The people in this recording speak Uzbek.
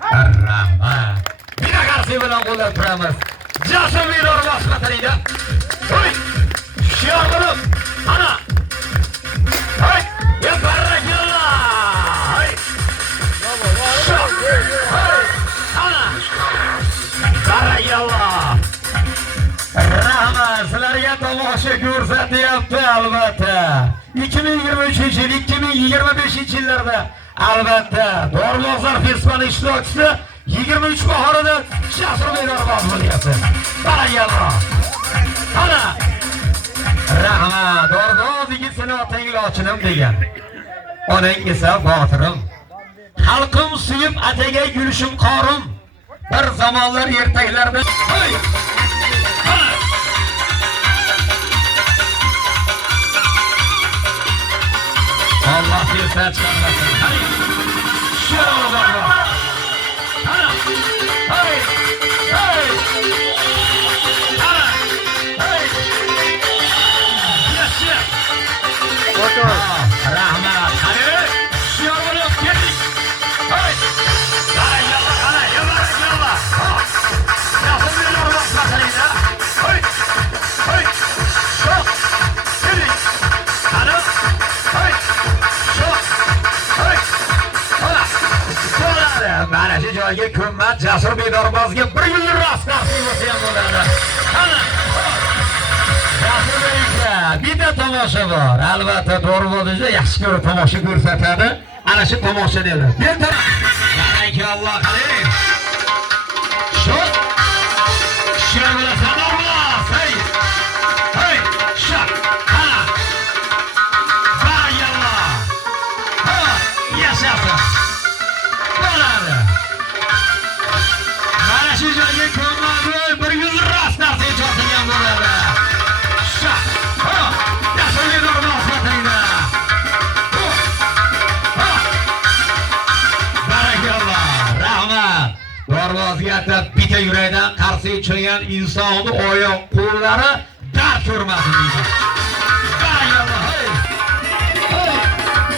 Rahmat. Bina qarshi bilan qo'llab turamiz. Jasur Bedor boshqatarida. Hoy! Shior bo'lib, ana. Hoy! Ya barakallah. Hoy! Hoy! Ana. Barakallah. Rahmat, sizlarga tomosha ko'rsatyapti albatta. 2023-yil, 2025-yillarda albatta Dormozor festivali ishtirokchisi 23 bahorida Jasur Bedor bo'lyapti. Barakallah. Ana. Rahmat, Dordoz yigitsini otangga ochinim degan. Onang esa botirim. Xalqim suyib ataga gulishim qorim. Bir zamonlar ertaklarda hoy. Allah bir çıkarmasın. Hayır. Şuraya bak. Hayır. Hayır. Hayır. Yaşa. Bakın. Rahmet. Hayır. Şuraya bak. Geldik. Hayır. Hayır. Yallah. Hayır. Yallah. Yallah. Nasıl bir yol bak bakalıyla. Hayır. Hayır. Şok. Geldik. Hanım. Hayır. Mana shu joyga ko'mmat Jasur Bedorbozga 1 yil rast nasib bo'lsa ham bo'ladi. Ana. Jasur aka, bitta tomosha bor. Albatta Dormozda yaxshi ko'rib tomosha ko'rsatadi. Ana shu tomosha dedi. Bitta. Barakalloh alayh. Shu. Shirabla sadarlar. Hey. Hey. Shu. Ana. Barakalloh. Ha, yashasın. Mana shu joyga ko'madi, 1 yil rast narsa cho'tilgan bo'ladi. Sha. Ha, Jasur Bedor boshqatarida. Barakalloh, rahmat. Dorvozga atab bitta yurakdan qarshi cho'ygan insonni oyoq qo'llari dard ko'rmasin deydi.